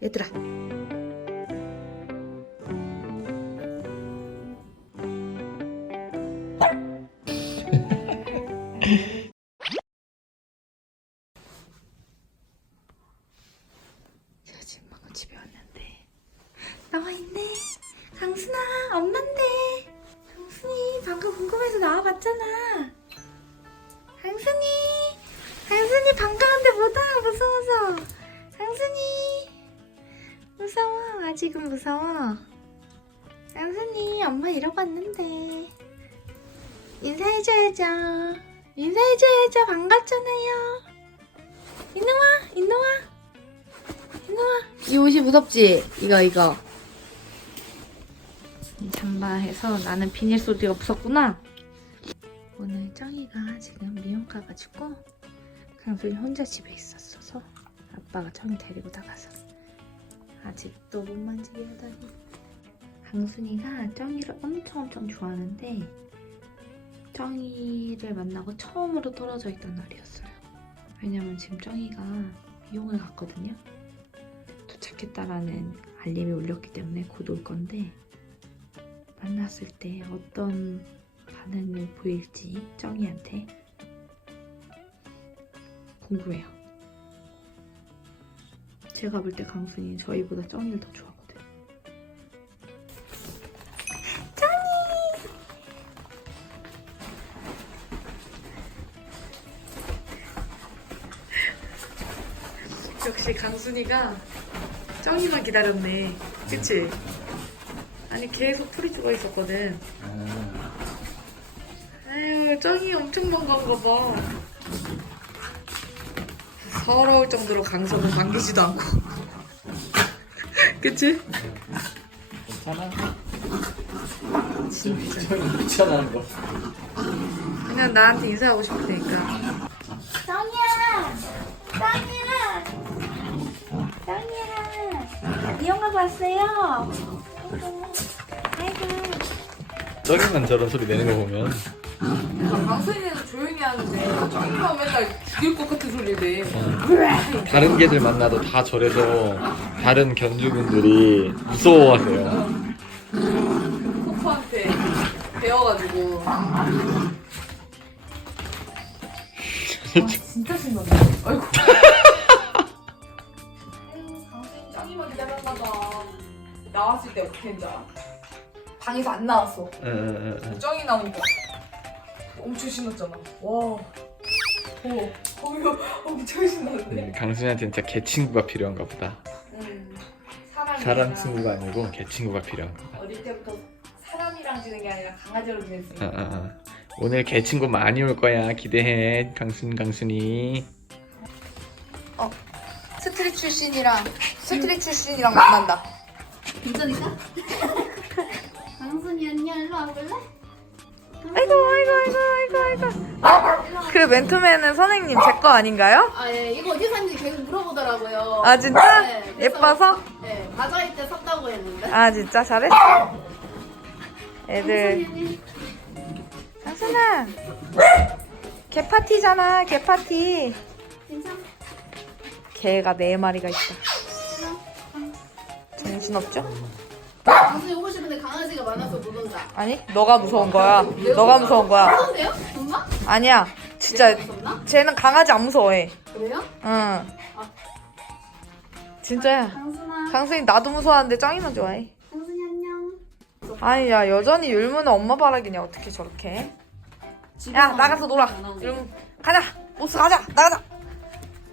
detrás. 아직은 무서워. 강순이, 엄마 이러고 왔는데. 인사해줘야죠. 인사해줘야죠. 반갑잖아요. 이놈아, 이놈아. 이놈아. 이 옷이 무섭지? 이거, 이거. 이 잠바해서 나는 비닐 소리가 무섭구나. 오늘 짱이가 지금 미용 가가지고 강순이 혼자 집에 있었어서 아빠가 짱이 데리고 나가서 아직도 못 만지게 하다니. 강순이가 짱이를 엄청 엄청 좋아하는데 짱이를 만나고 처음으로 떨어져 있던 날이었어요. 왜냐면 지금 짱이가 미용을 갔거든요. 도착했다라는 알림이 울렸기 때문에 곧 올 건데 만났을 때 어떤 반응을 보일지 쩡이한테 궁금해요. 제가 볼 때 강순이 저희보다 쩡이를 더 좋아하거든. 쩡이! 역시 강순이가 쩡이만 기다렸네. 그치? 아니 계속 풀이 죽어 있었거든. 아유, 쩡이 엄청 반가운가 봐. 서러울 정도로 강석은 반기지도 않고. 그치? 괜찮아? 진짜. 미쳐나는 거. 그냥 나한테 인사하고 싶을 테니까. 짱이야! 짱이야! 짱이야! 미용하고 왔어요? 아이고. 쩌리만 저런 소리 내는 거 보면 강수이는 조용히 하는데 쩡이만 맨날 죽일 것 같은 소리 내. 다른 개들 만나도 다 저래서 다른 견주분들이 무서워하세요. 코코한테 배워가지고. 와, 진짜 신나네. 아이고. 아유, 강수인 짱이만 기다렸나 봐. 나왔을 때 어떻게 했는지 알아? 방에서 안 나왔어. 응, 응, 응. 짱이 나오니까 엄청 신났잖아. 와. 어, 거기가 엄청 신나는데. 응, 강순이한테 진짜 개 친구가 필요한가 보다. 음, 사람이 사람 친구가 아니고 개 친구가 필요한가 보다. 어릴 때부터 사람이랑 지는 게 아니라 강아지로 지냈으니까. 어, 어, 어. 오늘 개 친구 많이 올 거야. 기대해. 강순, 강순이. 스트릿 출신이랑 스트릿 출신이랑 만난다. 괜찮을까? 강순이 안녕 일로 와볼래? 아이고 아이고 아이고 아이고 아이고. 그 맨투맨은 선생님 제 거 아닌가요? 아 예, 이거 어디 샀는지 계속 물어보더라고요. 아 진짜? 네, 그래서- 예뻐서? 네, 바자회 때 샀다고 했는데. 아 진짜 잘했어. 애들 상순아 개 파티잖아 개 파티. 괜찮아? 개가 네 마리가 있다. 정신 없죠? 강순이 오 강아지가 많아서 못 온다. 아니 너가 무서운 거야. 너가 무서운 거야. 무서운데요? 엄마? 아니야 진짜 무섭나? 쟤는 강아지 안 무서워해. 그래요? 응. 진짜야. 강순아. 강수이 나도 무서워하는데 짱이만 좋아해. 강순이 안녕. 아니 야 여전히 율무는 엄마 바라기냐 어떻게 저렇게 해? 야 나가서 놀아. 율무 가자. 모스 가자. 나가자.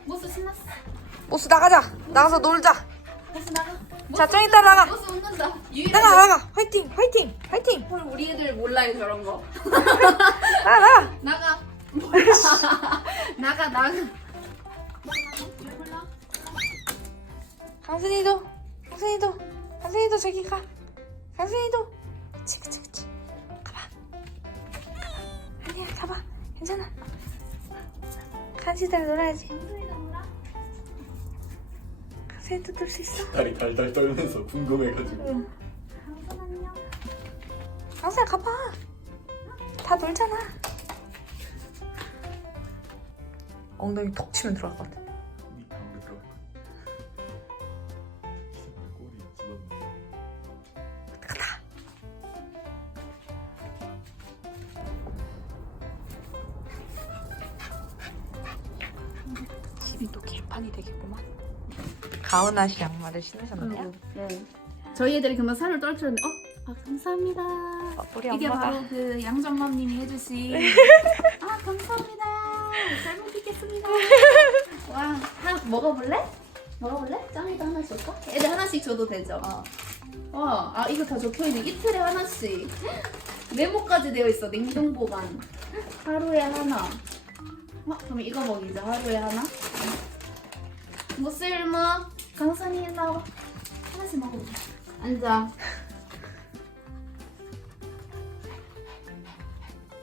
모스 신났어. 모스 나가자. 나가서 놀자. 모스 나가. 자, 좀 이따 나가. 웃는다. 유일하게. 나가 나가. 화이팅 화이팅 화이팅. 헐, 우리 애들 몰라요 저런 거. 나가 나가. 나가. 나가 나가. 몰라. 강순이도 강순이도 강순이도 저기 가. 강순이도. 그치 그치 그치. 가봐. 가봐. 아니야 가봐. 괜찮아. 간지들 놀아야지. 강순이도 놀수 있어. 다리 달달 떨면서 궁금해가지고. 응. 강순 안녕. 강수야 가봐. 다 놀잖아. 엉덩이 톡 치면 들어갈 것 같아. 가오나시 양말을 신으셨나요? 네. 저희 애들이 그만 살을 떨쳤는데 어? 아 감사합니다. 우리 이게 엄마가 바로 그 양전맘님이 해주신 아 감사합니다. 잘 먹겠습니다. 와 하나 먹어볼래? 먹어볼래? 짱이도 하나 줄까? 애들 하나씩 줘도 되죠? 어. 와, 아 이거 다 적혀있네. 이틀에 하나씩. 메모까지 되어 있어. 냉동 보관. 하루에 하나. 어, 그럼 이거 먹이자. 하루에 하나. 무슬무 일로 와봐. 하나씩 먹어보자. 앉아.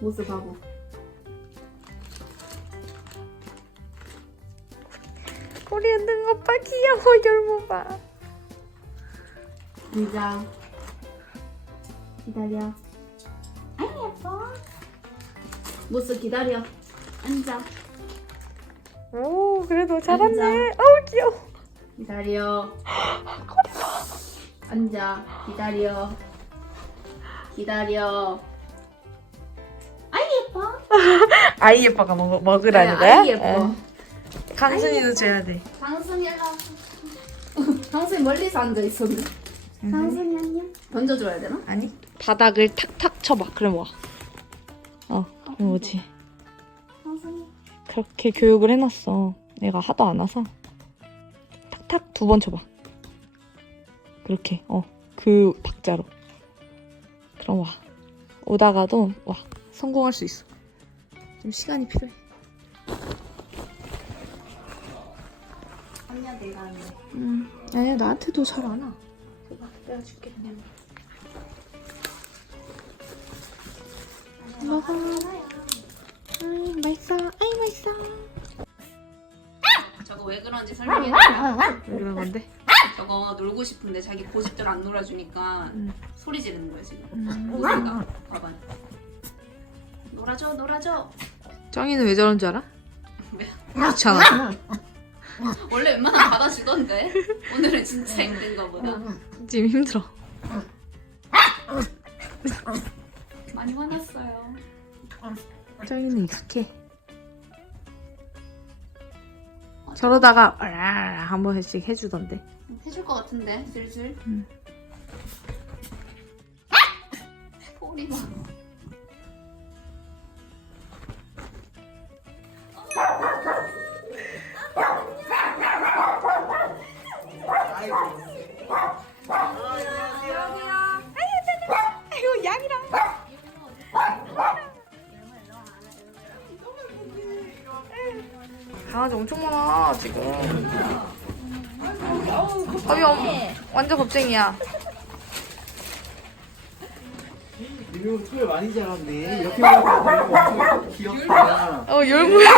모습 하고. 우리 은등 오빠 귀여워 열모 봐. 앉아. 기다려. 아이 예뻐. 모습 기다려. 앉아. 오 그래도 잘했네. 어우 귀여워. 기다려. 앉아. 기다려. 기다려. 아이 예뻐. 아이 예뻐가 먹 먹으라는 네, 거야? 아이 예뻐. 어. 강순이도 줘야 돼. 강순이 일로 와. 강순이 멀리서 앉아 있었네. 강순이 안녕. 던져줘야 되나? 아니 바닥을 탁탁 쳐봐. 그럼 와. 어 뭐지? 강순이. 그렇게 교육을 해놨어. 내가 하도 안 와서 탁탁 두 번 쳐봐. 그렇게 어 그 박자로. 그럼 와. 오다가도 와 성공할 수 있어. 좀 시간이 필요해. 언니야 내가 하네. 음 아니야 나한테도 잘 안 와. 줘봐 내가 줄게 그냥. 먹어. 아이 맛있어. 아이 맛있어. 저거 왜 그런지 설명해줘. 왜 그런 건데? 저거 놀고 싶은데 자기 고집대로 안 놀아주니까 음. 소리 지르는 거야 지금. 음. 모습가 봐봐. 놀아줘 놀아줘. 쩡이는 왜 저런 줄 알아? 왜? 귀찮아. 원래 웬만하면 받아주던데 오늘은 진짜 힘든가 보다. 지금 힘들어. 많이 화났어요. 쩡이는 익숙해. 저러다가 한 번씩 해주던데. 해줄 것 같은데 슬슬. 음. 소리 봐. 강아지 엄청 많아 지금. 아이 엄- 완전 겁쟁이야. 이거 털 많이 자랐네. 이렇게 엄청 귀엽다. 어 열무야.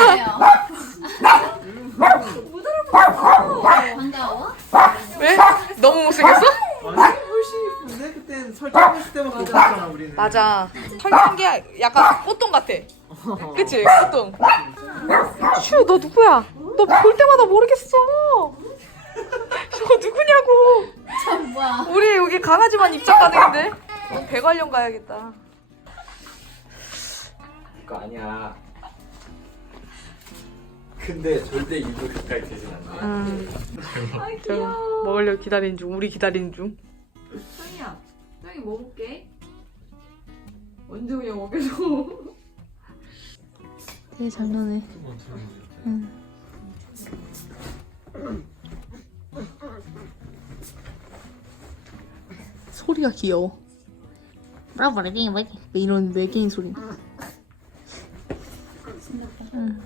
반가워? 왜? 너무 못생겼어? 아니 훨씬 이쁜데 그땐 설탕 했을 때밖에 없었잖아 우리는. 맞아. 털난 게 약간 꽃동 같아. 그치? 꽃동. 슈, 너 누구야? 너 볼 때마다 모르겠어. 저 누구냐고. 참 뭐야? 우리 여기 강아지만 입장 가능인데? 너 배관련 가야겠다. 그거 아니야. 근데 절대 입을 가까이 되진 않네. 음. 저 먹으려고 기다리는 중. 우리 기다리는 중. 짱이야, 짱이 뭐 먹게? 언제 그냥 먹여줘. 되게 잘 노네. 응. 소리가 귀여워. 브라보 레깅 레깅 이런 외계인 소리. 응.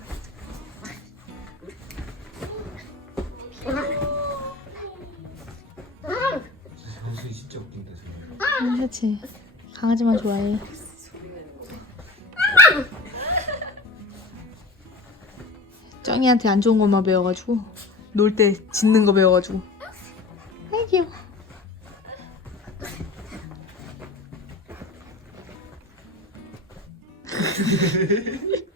강수이 진짜 웃긴다 저기. 응, 그렇지. 강아지만 좋아해. 쩡이한테 안 좋은 것만 배워가지고 놀 때 짖는 거 배워가지고. 아이 귀여워.